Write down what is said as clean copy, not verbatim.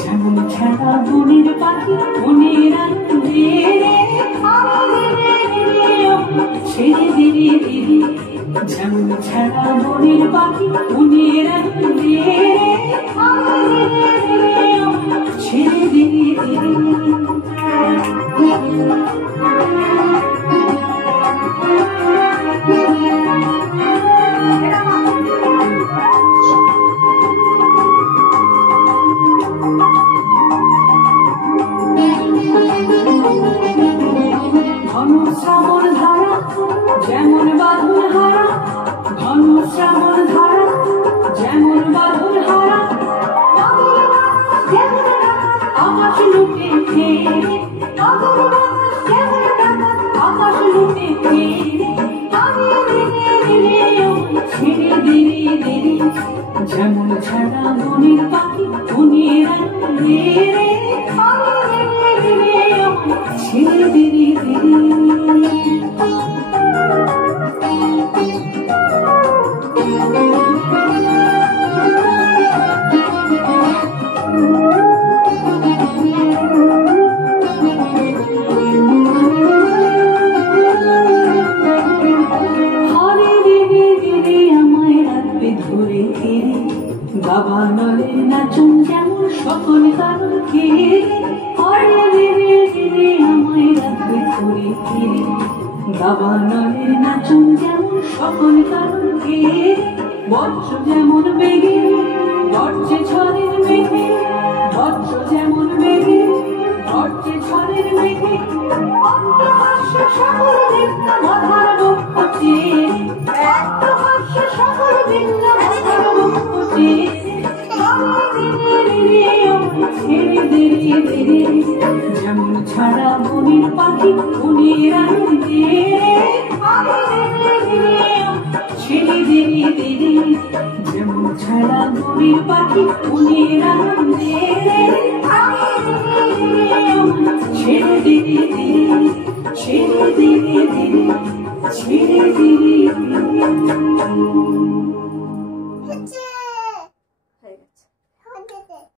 যেমন ছাড়া বনের পাখি মনের আনন্দে ছেড়ে দিলি দিদি, যেমন ছাড়া বনের পাখি মনের আনন্দে ছেড়ে দিলি দিদি। শ্রাবণ ধারা যেমন বাঁধন হারা, ঘন শ্রাবণ ধারা যেমন বাঁধন হারা, আকাশ লুটে ফেরে, আকাশ লুটে ফেরে ছেড়ে দিলি দিলি, যেমন ছাড়া বনের পাখি মনের আনন্দে ছেড়ে দিলি দিলি। বাবা নলে নাচুন যেমন সকল কারণ খেয়ে, হরে রে রে আমায় রাখবে ধরে ফিরে। বাবা নলে নাচুন যেমন সকল কারণ খেয়ে, বজ্র যেমন বেগে গর্জে ঝড়ের মেঘে, বজ্র যেমন বেগে গর্জে ঝড়ের মেঘে, অট্টহাস্য সকল ভিন্ন মধার বক্ষ চেয়ে, অট্টহাস্য সকল ভিন্ন মধার বক্ষ চেয়ে ছেড়ে দিলি দিলি, যেমন ছাড়া বনের পাখি মনের আনন্দে ছেড়ে দিলি দিলি, যেমন ছাড়া বনের পাখি মনের আনন্দে ছেড়ে দিলি দিলি, ছেড়ে দিলি দিলি, ছেড়ে দিলি দিলি।